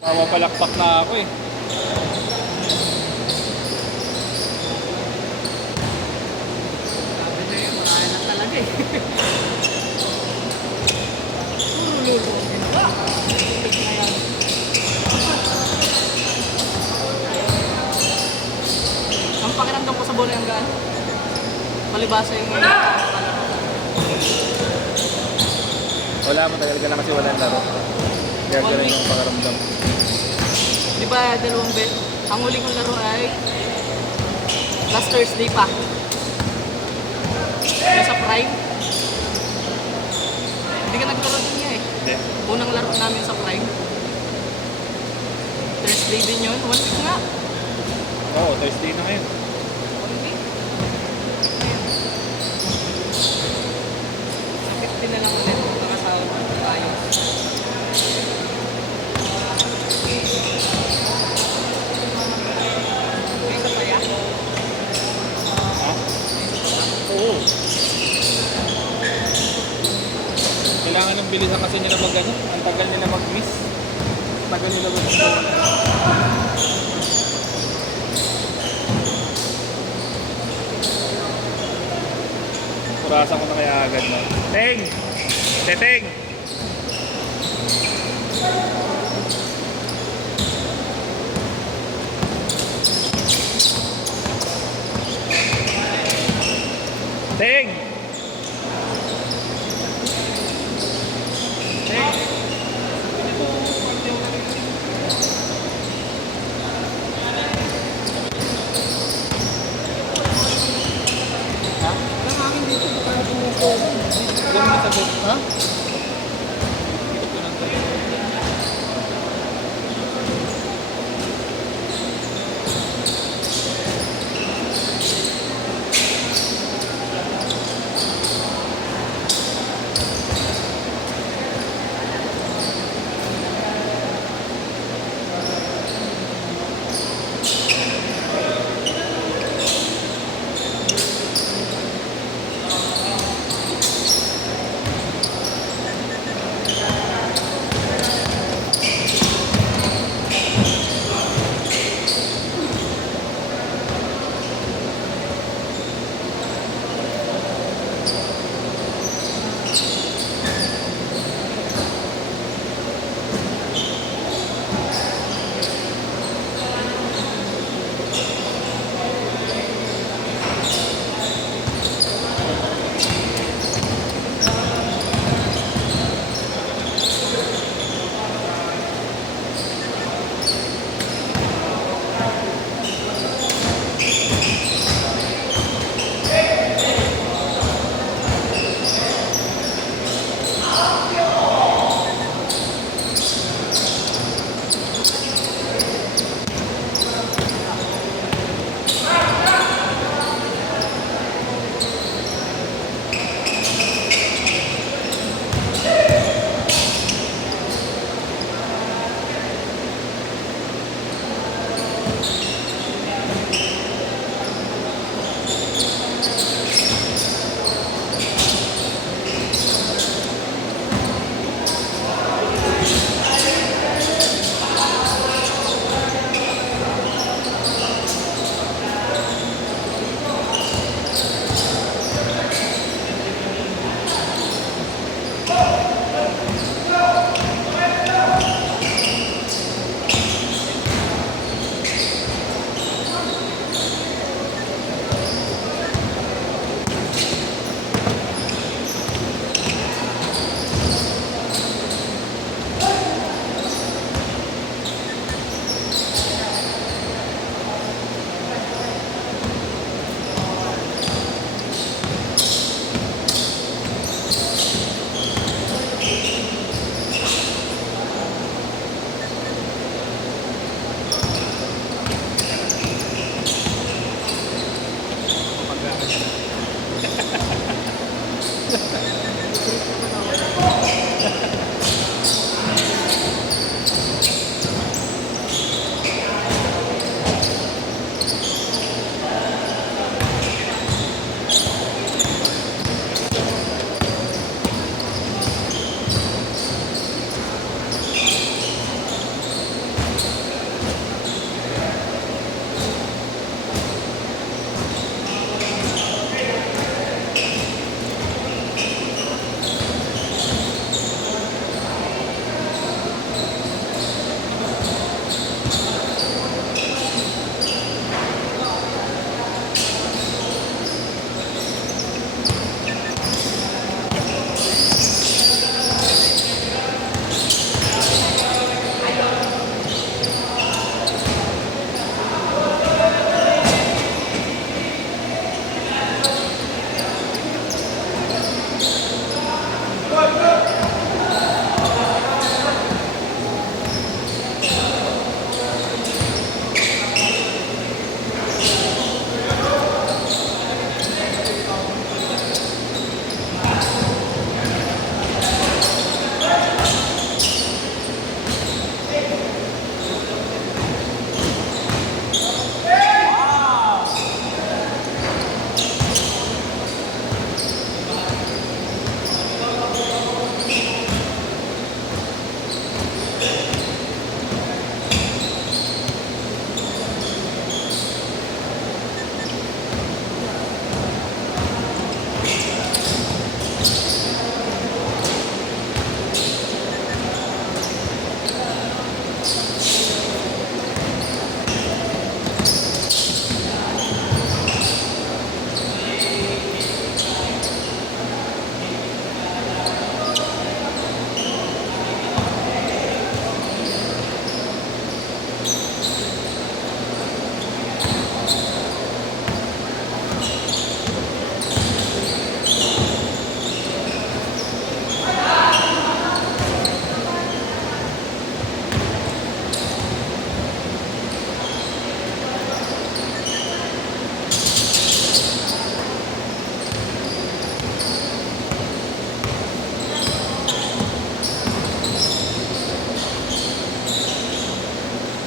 Mapapalakpak na ako eh. Sabi na yun, marami na talaga eh. Puro lulo ang ginawa. Tig na yan. Ang pakiramdam ko sa bola yung gaan. Palibasa yung kalaro. Wala, matagal ka na kasi walang laro. Kaya ganun yung pakaramdam. Di ba dalawang bet? Ang huli kong laro ay last Thursday pa. Yung sa Prime. Hindi ka naglaro din niya eh. Hindi. Unang laro namin sa Prime. Thursday din yun. 1 week nga. Oo, Thursday na ngayon. 1 week. Sa 15 na lang ulit. Nakasama tayo. May isa pa yan? Ha? Oo. Kailangan ng bilisan kasi nila mag ano. Ang tagal nila mag-miss. Ang tagal nila mag-miss. Purasan ko na kaya agad no. Teng! Teteng! Teng! Teng! Ha? Walang akin dito. Baka tumuko. Diyan mo sagot. Ha?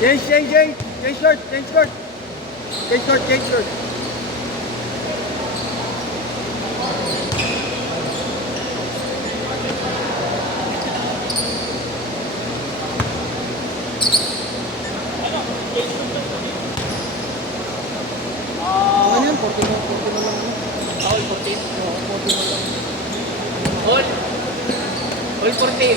Change short. Change short. Ano yan? 40 na lang. All 14. Oo, 40 na lang. All 14.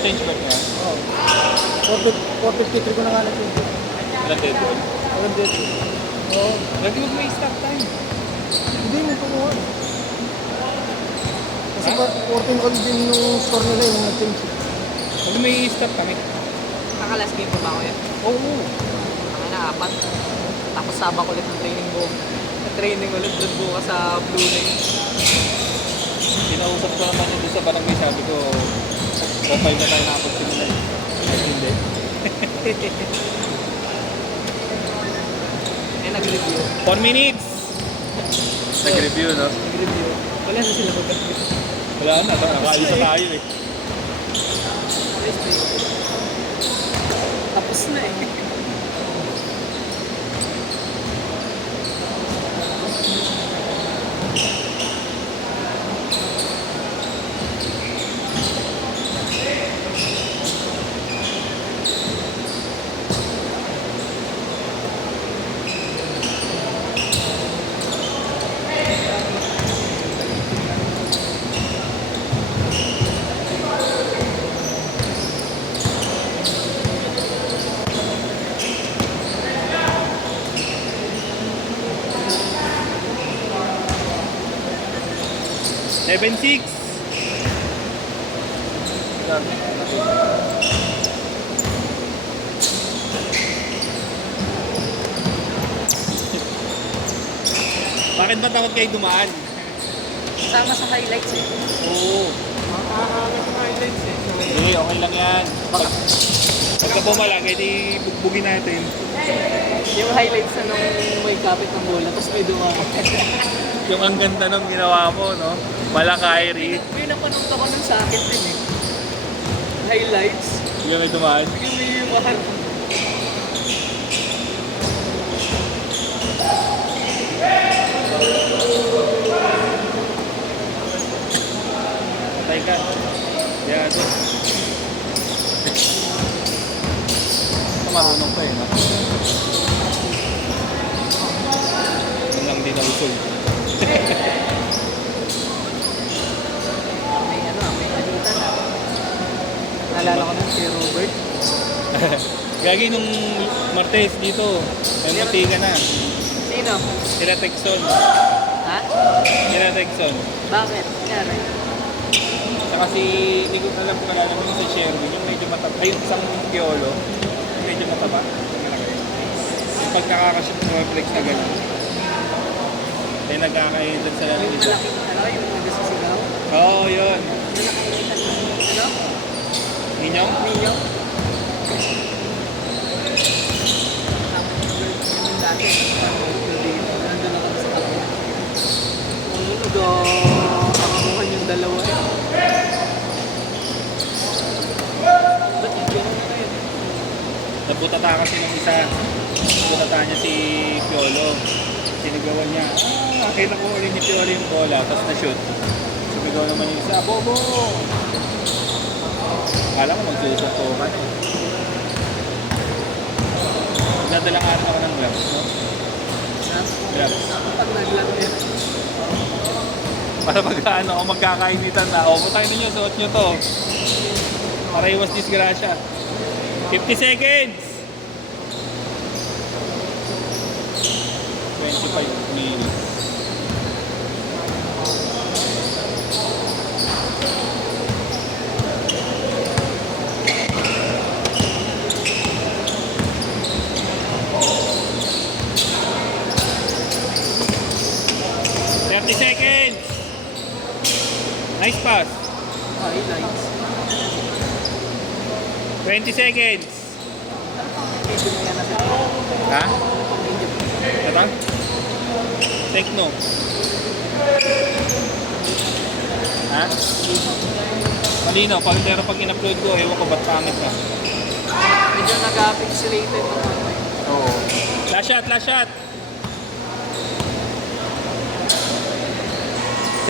Na-change ba niya? Oo. 453 ko na nga na-change. Ilang dead ball? Alam dito. Oo. Lagi mo may stop time. Hindi mo kumuha. Kasi 14 all din yung score nila yung na-change. Huwag may stop kami. Naka-last game pa ba ako yan? Oo. Mga na, 4. Tapos sabak ulit ng training buong. Training ulit doon bukas sa Blue Lane. Kinausap ko naman yun doon sa barangay. Sabi ko, profile na tayo nakapagsimula eh. Hindi. Eh, nag-review. 4 minutes! Nag-review, no? Nag-review. Wala na sila mag-review. Wala na, nakaalis na tayo eh. Tapos na eh. Seven six. Bakit ba takot kayo dumaan? Sama sa highlights eh. Oo. Makakahanap ng highlights eh. Hindi, okay lang yan. Pagka bumalag, edi bugbugin natin. Yung highlights na nung may kapit ng bola, tapos may dumaan. Yung ang ganda nung ginawa mo, no? Malakairi. May napanood ako nun sa akin din eh. Highlights. Yung may dumaan. Yung may mahal. Patay ka. Yado. Marunong pa eh, no? Yun lang din na usol. May ano, may alitan na. Naalala ko nun si Robert. Gagi nung Martes dito. MT ka na. Sino? Sila Texon. Ha? Sila Texon. Bakit? Kaya Saka si, hindi ko alam kung nalala mo yung sa Sherwin, yung medyo mataba. Ay, yung isang Piolo. Yung medyo mataba. Yung malaki. Yung pagkakakashoot sa reflex na gano'n. Kaya nagkakaitan sa yung lalong isa. malaking ano, yung nagsisigaw. Oo, yun. Yung nakikita ano? Ninyong? Ninyo? Yung dati, nandun ako sa tabi. Nag-akamuhan yung dalawa eh. Ba't yung gano'n na kayo? Nabutata kasi ng isa. Nabutata niya si Piolo. Sinigawan niya. Nakita ko ulit ni Piolo yung bola. Tapos na-shoot. Sumigaw naman yung isa. Bobo! Akala ko magsusuntukan eh. Nadalang araw ako ng gloves, no? Gloves. Pag naglang yan. Para magkaano o magkakainitan na. O, putay ninyo, suot nyo to. Para iwas disgrasya. 50 seconds! 25 minutes. Seconds. 19. Nice pass. Highlights. 20 seconds. Medyo mo yan na sir. Ha? Medyo. Ito? Techno. Ha? Malino. Pero pag in-upload ko, ewan ko ba't pangit ka. Medyo nag-pixelated na naman. Oo. Last shot, last shot.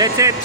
Set, set.